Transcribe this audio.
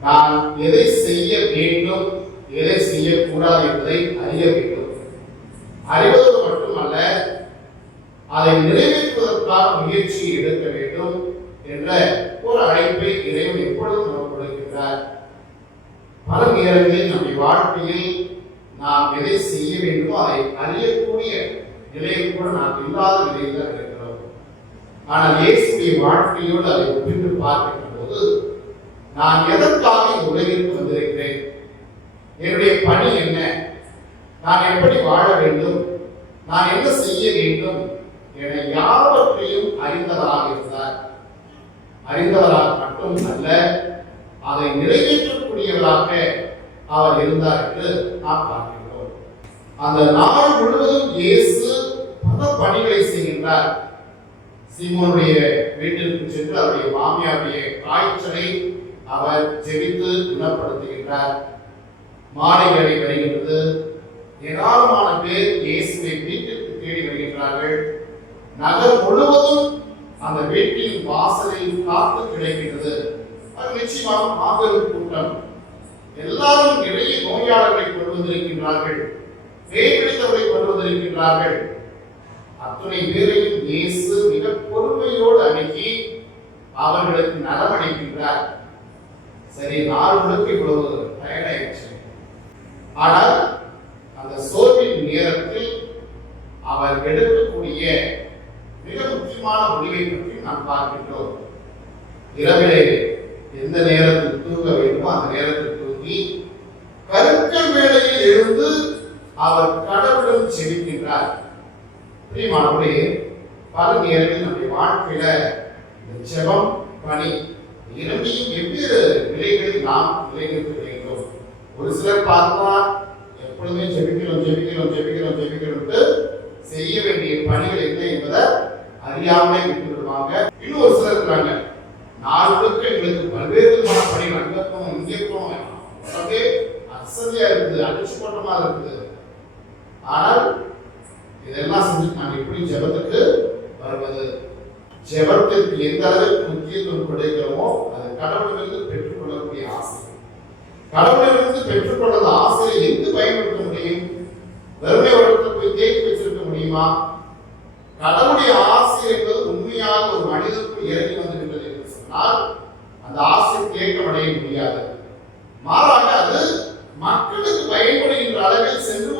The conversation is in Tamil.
நான் எதை செய்ய வேண்டும் எதை செய்யக்கூடாது என்பதை அறிய வேண்டும். அறிவது மட்டுமல்ல அதை நிறைவேற்றுவதற்காக முயற்சி எடுக்க வேண்டும் என்ற ஒரு அழைப்பை இறைவன் எப்பொழுதும் நமக்கு கொடுக்கின்றார் பல நேரங்களில் நம்முடைய வாழ்க்கையில் நாம் எதை செய்ய வேண்டுமோ அதை அறியக்கூடிய நிலையில் கூட நாம் இல்லாத நிலையில் தான் இருக்கிறோம். ஆனால் இயேசுடைய வாழ்க்கையோடு அதை ஒப்பிட்டு பார்க்கின்ற போது நான் எதற்காக இந்த உலகிற்கு வந்திருக்கிறேன்? என்னுடைய பணி என்ன? நான் எப்படி வாழ வேண்டும்? நான் என்ன செய்ய வேண்டும்? என யாவற்றையும் அறிந்தவராக இருந்தார். அறிந்தவராக மட்டும் அல்ல அதை நிறைவேற்றக்கூடியவராக அவர் இருந்தார் என்று நாம் பார்க்கிறோம். அந்த நாள் முழுவதும் இயேசு பல பணிகளை செய்கின்றார். சீமோனுடைய வீட்டிற்கு சென்று அவருடைய மாமியாருடைய காய்ச்சலை அவர் ஜெபித்து குணப்படுத்துகின்றார். மாலை வருகின்றது ஏராளமான பேர் இயேசுவை வீட்டிற்கு தேடி வருகின்றார்கள். நகர் முழுவதும் அந்த வீட்டின் வாசலில் காத்து கிடைக்கின்றது. அது நிச்சயமாக மாபெரும் கூட்டம். எல்லாரும் நிறைய நோயாளர்களை கொண்டு வந்திருக்கின்றார்கள். பேய் பிடித்தவர்களை கொண்டு வந்திருக்கின்றார்கள். அத்துணை பேரையும் இயேசு மிக பொறுமையோடு அணுகி அவர்களுக்கு நலமளிக்கின்றார். சரி நாள் முழுக்க இவ்வளவு டயர்டாயிடுச்சு ஆனால் அந்த சோர்வின் நேரத்தில் அவர் எடுக்கக்கூடிய மிக முக்கியமான முடிவை பற்றி நாம் பார்க்கின்றோம். இரவிலே எந்த நேரத்தில் தூங்க வேண்டுமோ அந்த நேரத்தில் தூங்கி கருத்த வேளையில் எழுந்து அவர் கடவுளும் செபிக்கின்றார். பிரியமானவர்களே பல நேரங்களில் நம்முடைய வாழ்க்கையில இந்த ஜெபம் பணி இரண்டையும் வெவ்வேறு நிலைகளில் நாம் நிலைநிறுத்த வேண்டும்? ஒரு சிலர் பார்த்தா எப்பொழுதுமே ஜெபிக்கிறோம் ஜெபிக்கிறோம் ஜெபிக்கிறோம் ஜெபிக்கிறோம் செய்ய வேண்டிய பணிகள் என்ன என்பதை அறியாமலே விட்டுவிடுவாங்க. இன்னும் ஒரு சிலர் இருக்கிறாங்க நாலு முழுக்க எங்களுக்கு பல்வேறு விதமான பணிகள் அங்க போகணும் இங்கே போகணும் உடம்பே அசதியா இருக்குது அடிச்சு போட்டமா இருக்குது. ஆனால் இதெல்லாம் செஞ்சு நாங்கள் எப்படி ஜபத்துக்கு ஜெபத்திற்கு எந்த அளவுக்கு முக்கியத்துவம் கொடுக்கிறோமோ அது கடவுளிலிருந்து பெற்றுக்கொள்ளக்கூடிய ஆசை. கடவுளிலிருந்து பெற்றுக்கொள்ளத ஆசையை எங்கு பயன்படுத்த முடியும்? வெறுமை வளர்த்து போய் தேக்கி வச்சிருக்க முடியுமா? கடவுளுடைய ஆசை என்பது உண்மையாக ஒரு மனிதனுக்கு இறங்கி வந்திருக்கிறது என்று சொன்னால் அந்த ஆசை தேக்கமடைய முடியாது. மாறாக அது மக்களுக்கு பயன்படுகின்ற அளவில் சென்று